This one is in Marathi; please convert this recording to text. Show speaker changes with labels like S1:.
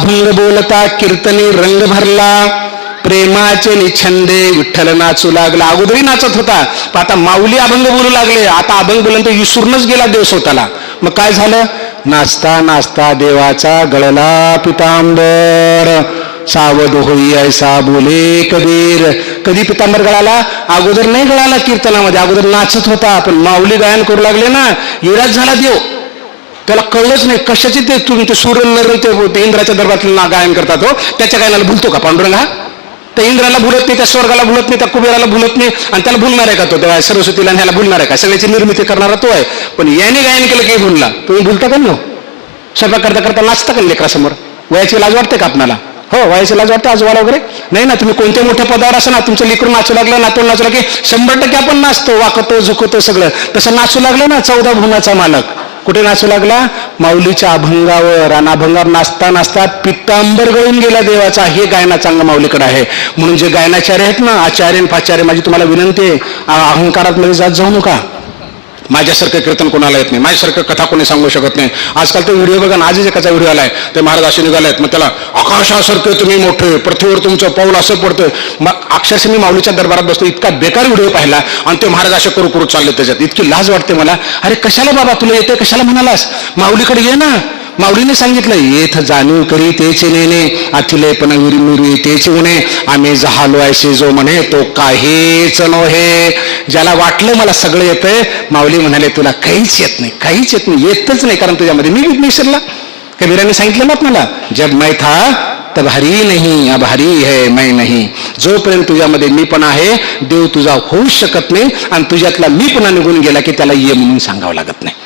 S1: अभंग बोलता कीर्तनी रंग भरला प्रेमाचे निछंदे विठ्ठल नाचू लागला. अगोदरही नाचत होता पण आता माऊली अभंग बोलू लागले. आता अभंग बोलून तर विसरूनच गेला देव स्वतःला. मग काय झालं? नाचता नाचता देवाचा गळला पितांबर. सावध होई ऐसा बोले कबीर. कधी पितांबर गळाला? अगोदर नाही गळाला कीर्तनामध्ये. अगोदर नाचत होता पण माऊली गायन करू लागले ना. युराज झाला देव. त्याला कळलंच नाही कशाचे ते तुम्ही ते सूर्य नर ते इंद्राच्या दरबारातलं ना गायन करतात हो त्याच्या गायनाला भुलतो का पांडुरंग? हा त्या इंद्राला भुलत नाही त्या स्वर्गाला भुलत नाही त्या कुबेराला भुलत नाही आणि त्याला भुलणार आहे का तो? त्या सरस्वतीला आणि ह्याला भुलणार आहे का? सगळ्याची निर्मिती करणारा तो आहे. पण याने गायन केलं की भुलला. तुम्ही भुलता का ना स्वयंपाक करता करता नाचता का लेकरासमोर? वयाची लाज वाटते का आपल्याला? हो वयाची लाज वाटते आजोबाला वगैरे? नाही ना तुम्ही कोणत्या मोठ्या पदावर असं ना तुमचं लेकरून नाचू लागलं नातून नाचू लागले शंभर टक्के आपण नाचतो वाकतो झुकतो सगळं. तसं नाचू लागलं ना चौदा भुवनाचा मालक. कुठे नाचू लागला? माऊलीच्या अभंगावर. आणि अभंगावर नाचता नाचता पित्तांबर गळून गेला देवाचा. हे गायना चांगलं माऊलीकडे आहे. म्हणून जे गायनाचार्य आहेत ना आचार्य आणि पाचार्य माझी तुम्हाला विनंती आहे अहंकारात मध्ये जात जाऊ नका. माझ्यासारखं कीर्तन कोणाला येत नाही? माझ्यासारखं कथा कोणी सांगू शकत नाही? आजकाल तो व्हिडिओ बघा आज आजच एकाचा व्हिडिओ आलाय. ते महाराज असे आहेत मग त्याला आकाशासारखं तुम्ही मोठे पृथ्वीवर तुमचं पाऊल असं पडतं. मग अक्षरशः मी माऊलीच्या दरबारात बसतो इतका बेकार व्हिडिओ पाहिला आणि ते महाराज असे करू करू चालले त्याच्यात. इतकी लाज वाटते मला. अरे कशाला बाबा तुला येते कशाला म्हणालास? माऊलीकडे ये ना. माऊलीने सांगितलं येथ जाणीव करी तेच नेणे अथिले पण विरमिरी तेच उणे. आम्ही जहालो ऐसे जो म्हणे तो काहीच नव्हे. ज्याला वाटलं मला सगळं येतंय माऊली म्हणाले तुला काहीच येत नाही काहीच येत नाही येतच नाही कारण तुझ्यामध्ये मी विघ्नेश्वरला. कबीराने सांगितलं ना मला जब मैं था तब हरी नाही अब हरी है मैं नाही. जोपर्यंत तुझ्यामध्ये मी पण आहे देव तुझा होऊच शकत नाही आणि तुझ्यातला मी पण निघून गेला की त्याला ये म्हणून सांगावं लागत नाही.